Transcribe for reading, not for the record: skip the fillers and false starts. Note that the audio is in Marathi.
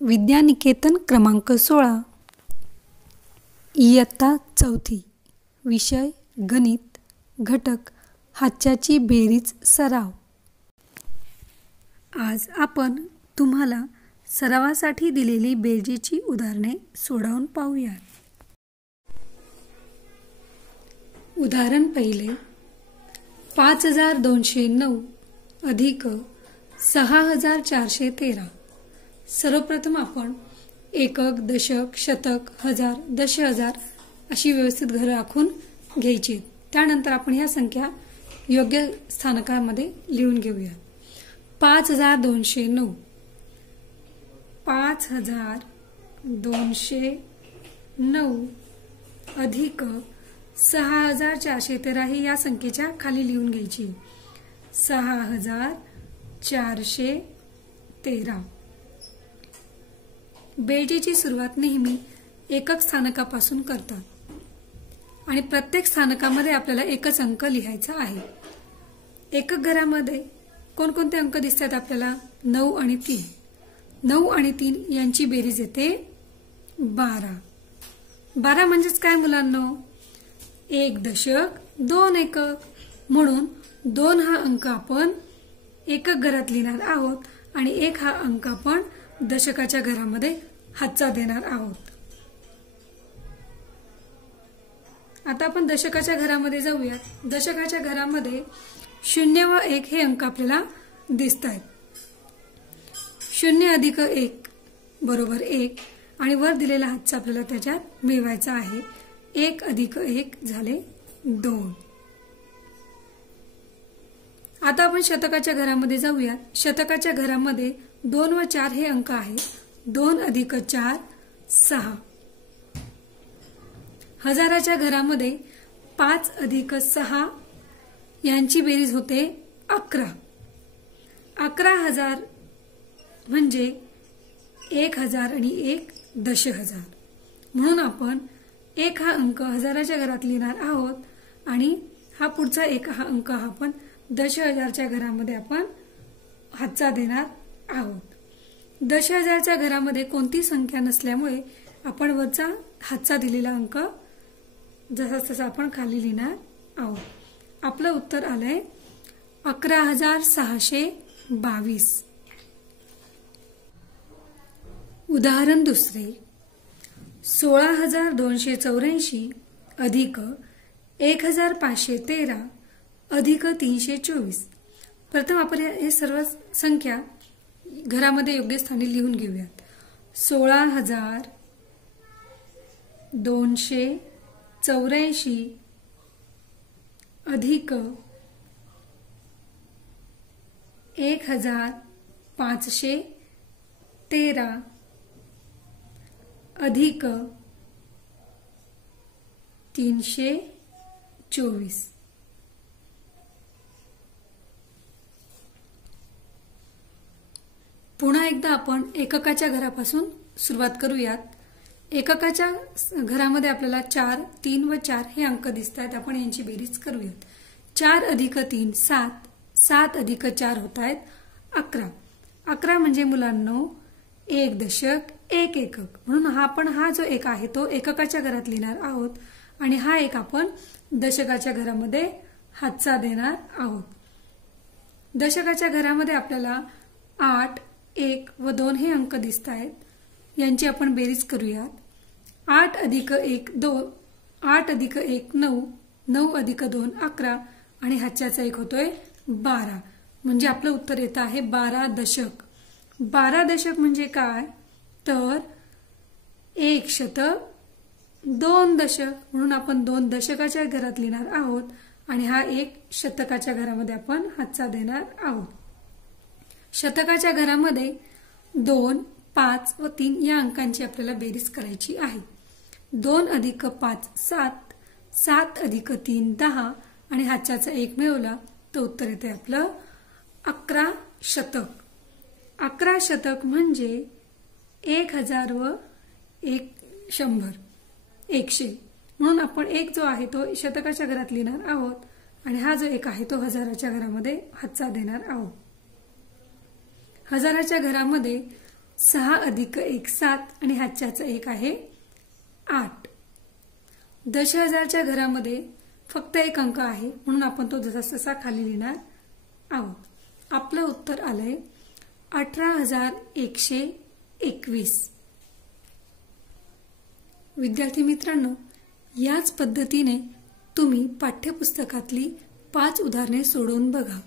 विद्यानिकेतन क्रमांक 16 इयत्ता 4 विषय गणित घटक हाच्याची बेरीज सराव। आज आपण तुम्हाला सरावासाठी दिलेली बेरजेची उदाहरणे सोडवून पाहूया। उदाहरण पहिले 5209 अधिक 6413। सर्वप्रथम आपण एकक, दशक, शतक, हजार, दशहजार अशी व्यवस्थित घरे आखून घ्यायची। त्यानंतर आपण ह्या संख्या योग्य स्थानकामध्ये लिहून घेऊया। 5209 5209 अधिक 6413 ही या संख्येच्या खाली लिहून घ्यायची। 6413 बेरजेची सुरुवात नेहमी एकक स्थानकापासून करतात आणि प्रत्येक स्थानकामध्ये आपल्याला एकच अंक लिहायचा आहे। एकक घरामध्ये कोणकोणते अंक दिसतात आपल्याला? 9 आणि 3। 9 आणि 3 यांची बेरीज येते 12। 12 म्हणजेच काय मुलांनो? 1 दशक 2 एकक, म्हणून 2 हा अंक आपण एकक घरात लिहिणार आहोत आणि 1 हा अंक आपण दशकाच्या घरामध्ये हातचा देणार आहोत। आता आपण दशकाच्या घरामध्ये जाऊया। दशकाच्या घरामध्ये 0 व 1 हे अंक आपल्याला दिसत आहेत। 0 अधिक 1 बरोबर 1 आणि वर दिलेला हातचा आपल्याला त्याच्यात मिळवायचा आहे। 1 अधिक 1 झाले 2। आता आपण शतकाच्या घरामध्ये जाऊया। शतकाच्या घरामध्ये 2 व 4 हे अंक आहेत। 2 अधिक 4 6। हजाराच्या घरामध्ये 5 अधिक 6 यांची बेरीज होते 11। 11,000 म्हणजे 1000 आणि 1 दशहजार, म्हणून आपण 1 हा अंक हजाराच्या घरात लिहिणार आहोत आणि हा पुढचा 1 हा अंक हा आपण दशहजारच्या घरामध्ये आपण हातचा देणार आहोत। दशहजारच्या घरामध्ये कोणती संख्या नसल्यामुळे आपण वरचा हातचा दिलेला अंक जसा तसा आपण खाली लिहिणार आहोत। आपलं उत्तर आलंय 11,622। उदाहरण दुसरे 16,284 अधिक 1,513 अधिक 324। प्रथम आपण हे सर्व संख्या घरामध्ये योग्य स्थानी लिहून घेऊयात। 16,284 अधिक 1,513 अधिक 324। पुन्हा एकदा आपण एककाच्या घरापासून सुरुवात करूयात। एककाच्या घरामध्ये आपल्याला 4, 3 व 4 हे अंक दिसत आहेत। आपण यांची बेरीज करूयात। 4 अधिक 3 7, 7 अधिक 4 होत आहेत 11। 11 म्हणजे मुलांनो 1 दशक 1 एकक, म्हणून हा जो एक आहे तो एककाच्या घरात लिहिणार आहोत आणि हा एक आपण दशकाच्या घरामध्ये हातचा देणार आहोत। दशकाच्या घरामध्ये आपल्याला 8, 1 व 2 हे अंक दिसत आहेत। यांची आपण बेरीज करूयात। 8 अधिक 1 2, 8 अधिक 1 9, 9 अधिक 2 11 आणि हातच्याचा एक होतोय 12, म्हणजे आपलं उत्तर येतं आहे 12 दशक। 12 दशक म्हणजे काय? तर 1 शतक 2 दशक, म्हणून आपण 2 दशकाच्या घरात लिहिणार आहोत आणि हा एक शतकाच्या घरामध्ये आपण हातचा देणार आहोत। शतकाच्या घरामध्ये 2, 5 व 3 या अंकांची आपल्याला बेरीज करायची आहे। 2 अधिक 5 7, 7 अधिक 3 10 आणि हातच्याचा 1 मिळवला तर उत्तर येते आपलं 11 शतक। 11 शतक म्हणजे 1000 व 100 100, म्हणून आपण 1 जो आहे तो शतकाच्या घरात लिहिणार आहोत आणि हा जो 1 आहे तो हजाराच्या घरामध्ये हातचा देणार आहोत। हजाराच्या घरामध्ये 6 अधिक 1 7 आणि हातच्याचा 1 आहे 8. दशहजारच्या घरामध्ये फक्त एक अंक आहे म्हणून आपण तो जसा तसा खाली लिहिणार आहोत. आपलं उत्तर आलंय 18,121. विद्यार्थी मित्रांनो, याच पद्धतीने तुम्ही पाठ्यपुस्तकातली 5 उदाहरणे सोडवून बघा.